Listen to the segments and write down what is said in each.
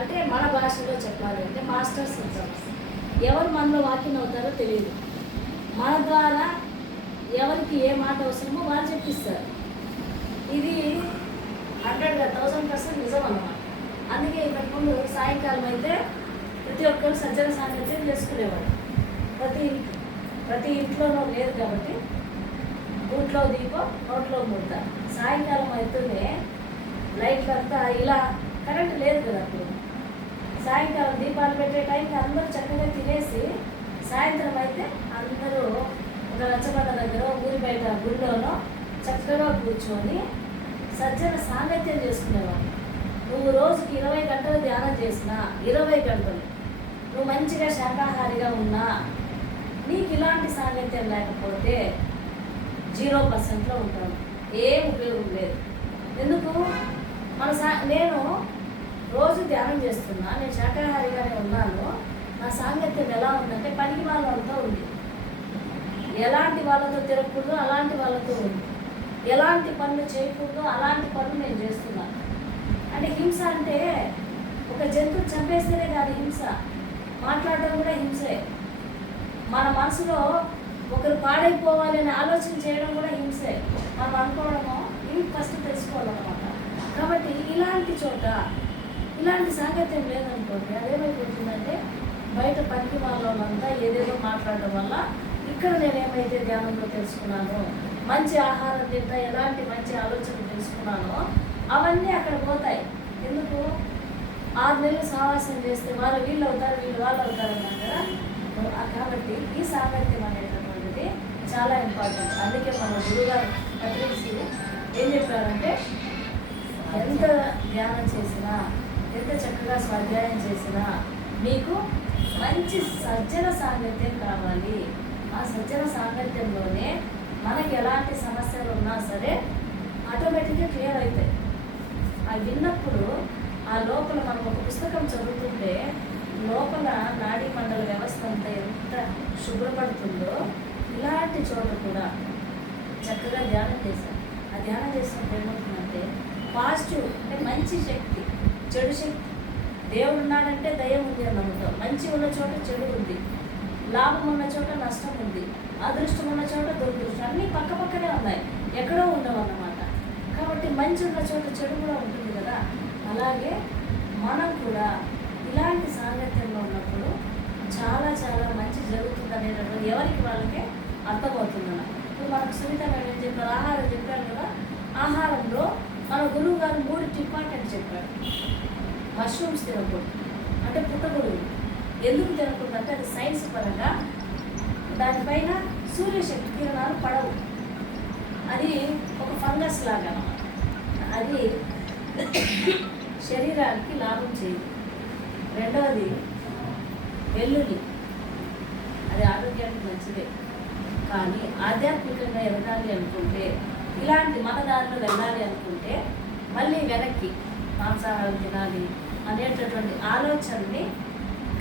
అంటే మన భాషలో చెప్పాలి అంటే మాస్టర్స్ ఉంటారు. ఎవరు మనలో వాకింగ్ అవుతారో తెలియదు. మన ద్వారా ఎవరికి ఏ మాట అవసరమో వాళ్ళు చెప్పిస్తారు. ఇది హండ్రెడ్ థౌసండ్ పర్సెంట్ నిజం అన్నమాట. అందుకే ఇంతకుముందు సాయంకాలం అయితే ప్రతి ఒక్కరు సజ్జన సాంగత్యం చేసుకునేవాడు ప్రతి ఇంటి ప్రతి ఇంట్లోనూ లేదు కాబట్టి ఊట్లో దీపం నోట్లో ముద్ద. సాయంకాలం అవుతూనే లైట్లు అంతా ఇలా కరెంట్ లేదు కదా అప్పుడు. సాయంకాలం దీపాలు పెట్టే టైంకి అందరూ చక్కగా తినేసి సాయంత్రం అయితే అందరూ ఒక రచ్చబండ దగ్గర ఊరి బయట గుళ్ళోనో చక్కగా కూర్చొని సజ్జన సాంగత్యం చేసుకునేవాడు నువ్వు రోజుకి ఇరవై గంటలు ధ్యానం చేసినా ఇరవై గంటలు నువ్వు మంచిగా శాకాహారిగా ఉన్నా నీకు ఇలాంటి సాంగత్యం లేకపోతే జీరో పర్సెంట్లో ఉంటాను ఏం ఉపయోగం లేదు. ఎందుకు? మన సా నేను రోజు ధ్యానం చేస్తున్నా నేను శాకాహారిగానే ఉన్నాను. నా సాంగత్యం ఎలా ఉందంటే పనికి వాళ్ళతో ఉంది. ఎలాంటి వాళ్ళతో తిరగకూడదు అలాంటి వాళ్ళతో ఉంది ఎలాంటి పనులు చేయకూడదు అలాంటి పనులు నేను చేస్తున్నాను అంటే హింస అంటే ఒక జంతువు చంపేస్తేనే కాదు హింస. మాట్లాడటం కూడా హింసే. మన మనసులో ఒకరు పాడైపోవాలి అని ఆలోచన చేయడం కూడా హింసే. మనం అనుకోవడము ఇవి ఫస్ట్ తెలుసుకోవాలన్నమాట. కాబట్టి ఇలాంటి చోట ఇలాంటి సాంగత్యం లేదనుకోండి అదేమైపోతుందంటే బయట పనికి వాళ్ళంతా ఏదేదో మాట్లాడడం వల్ల ఇక్కడ నేను ఏమైతే ధ్యానంలో తెలుసుకున్నానో మంచి ఆహారం తింటా ఎలాంటి మంచి ఆలోచనలు తెలుసుకున్నానో అవన్నీ అక్కడ పోతాయి. ఎందుకు? ఆరు నెలలు సావాసం చేస్తే వాళ్ళు వీళ్ళు అవుతారు వీళ్ళు వాళ్ళు అవుతారు అన్నారు కదా. కాబట్టి ఈ సామర్థ్యం అనేటటువంటిది చాలా ఇంపార్టెంట్. అందుకే మన గురుగారు పత్రికలు ఏం చెప్పారంటే ఎంత ధ్యానం చేసినా చక్కగా స్వాధ్యాయం చేసినా మీకు మంచి సజ్జన సాంగత్యం కావాలి. ఆ సజ్జన సాంగత్యంలోనే మనకి ఎలాంటి సమస్యలు ఉన్నా సరే ఆటోమేటిక్గా క్లియర్ అవుతాయి అవి విన్నప్పుడు ఆ లోపల మనం ఒక పుస్తకం చదువుతుంటే లోపల నాడీ మండల వ్యవస్థ అంతా ఎంత శుభ్రపడుతుందో ఇలాంటి చోట కూడా చక్కగా ధ్యానం చేశాను ఆ ధ్యానం చేసినప్పుడు ఏమవుతుందంటే పాజిటివ్ అంటే మంచి శక్తి చెడు శక్తి దేవుడు ఉన్నాడంటే దయం ఉంది అని నమ్ముతాం. మంచి ఉన్న చోట చెడు ఉంది. లాభం ఉన్న చోట నష్టం ఉంది. అదృష్టం ఉన్న చోట దురదృష్టం. అన్నీ పక్క పక్కనే ఉన్నాయి. ఎక్కడో ఉండవు అన్నమాట కాబట్టి మంచి ఉన్న చోట చెడు కూడా ఉంటుంది కదా. అలాగే మనం కూడా ఇలాంటి సాంగత్యంలో ఉన్నప్పుడు చాలా చాలా మంచి జరుగుతుంది అనేటప్పుడు ఎవరికి వాళ్ళకే అర్థమవుతుంది ఇప్పుడు మనకు సునీత మేడం ఏం చెప్పారు? ఆహారం చెప్పారు కదా. ఆహారంలో మన గురువు గారు మూడు ఇంపార్టెంట్ చెప్పారు. మష్రూమ్స్ తినకూడదు అంటే పుట్టగొడుగు ఎందుకు తినకూడదు అంటే అది సైన్స్ పరంగా దానిపైన సూర్యశక్తి కిరణాలు పడవు. అది ఒక ఫంగస్ లాగా. అది శరీరానికి లాభం చేయదు. రెండవది వెల్లుల్లి. అది ఆరోగ్యానికి మంచిదే. కానీ ఆధ్యాత్మికంగా ఎదగాలి అనుకుంటే ఇలాంటి మన దారిలో వెళ్ళాలి అనుకుంటే మళ్ళీ వెనక్కి మాంసాహారం తినాలి అనేటటువంటి ఆలోచనని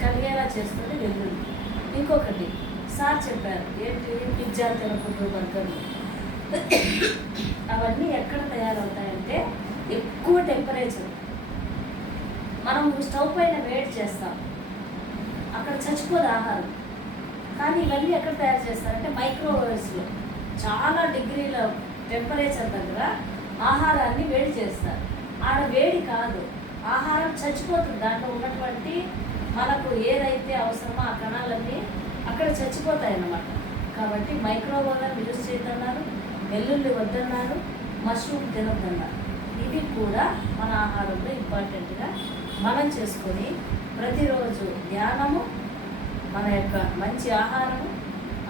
కలిగేలా చేస్తుంది వెల్లుల్లి ఇంకొకటి సార్ చెప్పారు ఏంటి? పిజ్జా తినకుండా బర్గర్లు అవన్నీ ఎక్కడ తయారవుతాయంటే ఎక్కువ టెంపరేచర్ మనం స్టవ్ పైన వేడి చేస్తాం. అక్కడ చచ్చిపోదు ఆహారం. కానీ ఇవన్నీ ఎక్కడ తయారు చేస్తారంటే మైక్రోవేవ్స్లో. చాలా డిగ్రీల టెంపరేచర్ దగ్గర ఆహారాన్ని వేడి చేస్తారు. ఆడ వేడి కాదు. ఆహారం చచ్చిపోతుంది. దాంట్లో ఉన్నటువంటి మనకు ఏదైతే అవసరమో ఆ కణాలన్నీ అక్కడ చచ్చిపోతాయి అన్నమాట కాబట్టి మైక్రోవేవ్ యూజ్ చేయొద్దన్నారు వెల్లుల్లి వద్దన్నారు మష్రూమ్ తినొద్దన్నారు. ఇది కూడా మన ఆహారంలో ఇంపార్టెంట్గా మనం చేసుకొని ప్రతిరోజు ధ్యానము మన యొక్క మంచి ఆహారము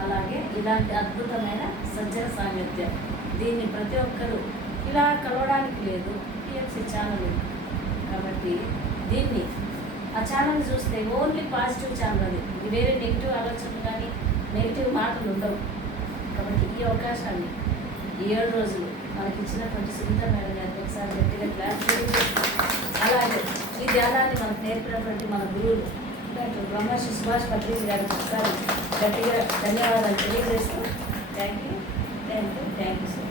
అలాగే ఇలాంటి అద్భుతమైన సజ్జన సాంగత్యం దీన్ని ప్రతి ఒక్కరూ ఇలా కలవడానికి లేదు. టిఎంసీ ఛానల్ కాబట్టి దీన్ని ఆ ఛానల్ చూస్తే ఓన్లీ పాజిటివ్ ఛానల్ అది. ఇది వేరే నెగిటివ్ ఆలోచనలు కానీ నెగిటివ్ మాటలు ఉండవు. కాబట్టి ఈ అవకాశాన్ని ఏడు రోజులు మనకి ఇచ్చినటువంటి సునీత మేడం గారికి ఒకసారి గట్టిగా క్లాస్ అలాగే ఈ ధ్యానాన్ని మనకు నేర్పినటువంటి మన గురువులు డాక్టర్ బ్రహ్మశ్రీ సుభాష్ పత్రిక గారికి ఒకసారి గట్టిగా ధన్యవాదాలు తెలియజేస్తూ thank you thank you thank you sir